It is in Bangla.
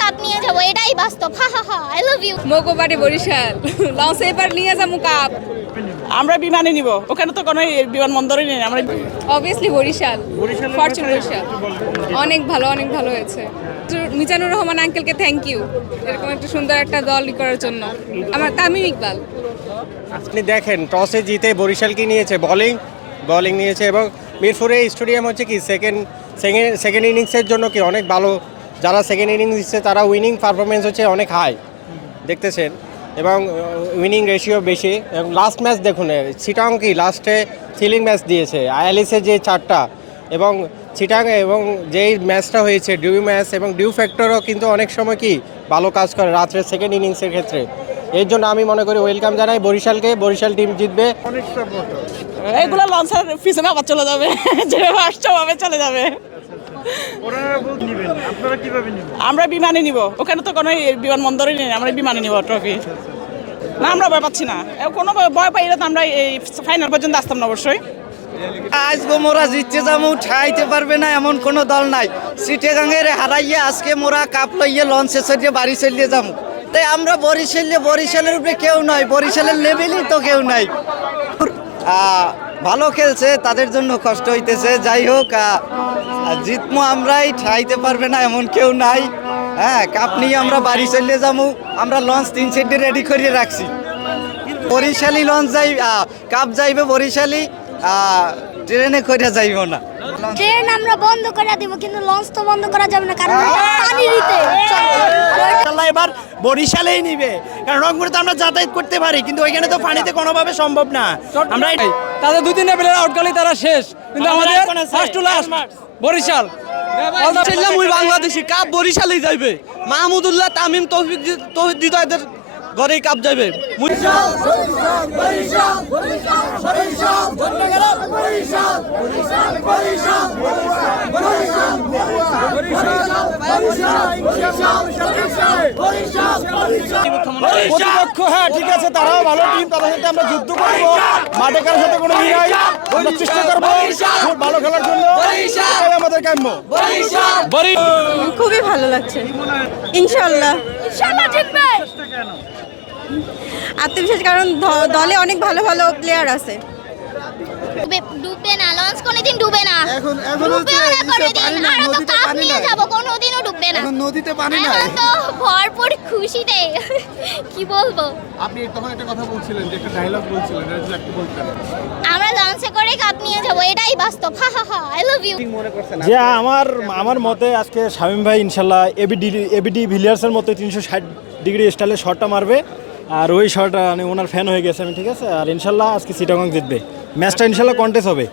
কাপ নিয়ে যাবো, এটাই বাস্তব। হা হা হা, I love you. Mogbari Barisal লঞ্চে এবার নিয়ে যাবো কাপ। আমরা বিমানে নিব, ওখানে তো কোনো বিমানবন্দরই নেই। আমরা অবভিয়াসলি বরিশাল, ফরচুন বরিশাল। অনেক ভালো হয়েছে। মিজানুর রহমান আঙ্কেলকে থ্যাংক ইউ, এরকম একটা সুন্দর একটা দল করার জন্য। আমার তামিম ইকবাল। আপনি দেখেন টসে জিতে বরিশালকে নিয়েছে বোলিং নিয়েছে এবং মিরপুরে স্টেডিয়াম হচ্ছে কি সেকেন্ড ইনিংসের জন্য কি অনেক ভালো। যারা সেকেন্ড ইনিংস দিচ্ছে তারা উইনিং পারফরমেন্স হচ্ছে অনেক হাই দেখতেছেন এবং উইনিং রেশিও বেশি। এবং লাস্ট ম্যাচ দেখুন চিটাং কি লাস্টে থ্রিলিং ম্যাচ দিয়েছে আইএলএসের যে 4টা এবং চিটাং এবং যেই ম্যাচটা হয়েছে ডিউ ম্যাচ এবং ডিউ ফ্যাক্টরও কিন্তু অনেক সময় কি ভালো কাজ করে রাত্রে সেকেন্ড ইনিংসের ক্ষেত্রে। এর জন্য আমি মনে করি ওয়েলকাম জানাই বরিশালকে, বরিশাল টিম জিতবে। এইগুলো লঞ্চের পিছনে আবার চলে যাবে, যেভাবে আসছে ওভাবে চলে যাবে। আমরা বিমানে নিব, ওখানে তো কোনো বিমানবন্দরই নেই। আমরা বিমানে নিব ট্রফি। না, আমরা ভয় পাচ্ছি না। কোনো ভয় পাইলে তো আমরা এই ফাইনাল পর্যন্ত আসতাম না অবশ্যই। আজকে মোরা জিততে যাবো, ঠাইতে পারবে না এমন কোনো দল নাই। চিটাগাংয়ের হারাইয়ে আজকে মোরা কাপ লইয়ে লঞ্চে চড়িয়ে বাড়ি চলিয়ে যাবো। তাই আমরা বরিশালের উপরে কেউ নয়, বরিশালের লেভেলই তো কেউ নাই। ভালো খেলছে, তাদের জন্য কষ্ট হইতেছে। যাই হোক, জিতমো আমরাই, ঠাইতে পারবে না এমন কেউ নাই। হ্যাঁ, কাপ নিয়ে আমরা বাড়ি চলিয়ে যাবো। আমরা লঞ্চ 3 সেটে রেডি করে রাখছি। বরিশালী লঞ্চ যাই, কাপ যাইবে বরিশালী, ট্রেনে করে যাইব না। ট্রেন আমরা বন্ধ করে দিব, কিন্তু লঞ্চ তো বন্ধ করা যাবে না, কারণ পানিতে ইনশাআল্লাহ এবার বরিশালেই নিবে, কারণ রংপুরে তো আমরা যাতায়াত করতে পারি, কিন্তু ওইখানে তো পানিতে কোনোভাবে সম্ভব না। আমরা তাদের 2-3 প্লেয়ার আউট করলেই তারা শেষ, কিন্তু আমাদের ফার্স্ট টু লাস্ট বরিশাল। ওই বাংলাদেশি কাপ বরিশালেই যাইবে। মাহমুদুল্লাহ, তামিম, তৌফিক হৃদয়দের ঘরেই কাপ যাইবে। প্রতিপক্ষ, হ্যাঁ ঠিক আছে, তারাও ভালো টিম, তাদের সাথে আমরা যুদ্ধ করবো। মাঠে কারোর সাথে কোনো ই নাই, আমরা চেষ্টা করবো খুব ভালো খেলার জন্য, এটাই আমাদের কাম্য। খুবই ভালো লাগছে, ইনশাল্লাহ জিতবে। আত্মবিশ্বাস, কারণ দলে অনেক ভালো প্লেয়ার আছে। ডুববে না লঞ্চ, কোনোদিন ডুবে না। ডুববেও না কোনোদিন। আর তো কাপ নিয়ে যাব, কোনোদিনও ডুববে না। নদীতে পানি এখন তো ভরপুর খুশিতে কি বলবো। আপনি তখন একটা কথা বলছিলেন, যে একটা ডায়লগ বলছিলেন, এটা যদি একটু বলতেন। আমরা লঞ্চে করে কাপ নিয়ে যাব, এটাই বাস্তব। হা হা হা, আই লাভ ইউ। যে আমার মতে আজকে শামীম ভাই ইনশাল্লাহ এবিডি ভিলিয়ার্সের মতো 360 ডিগ্রি স্টাইলে শটটা মারবে, আর ওই শট ওনার ফ্যান হয়ে গেছে আমি, ঠিক আছে। আর ইনশাল্লাহ আজকে চিটাগং জিতবে, ম্যাচটা ইনশাল্লাহ কন্টেস্ট হবে।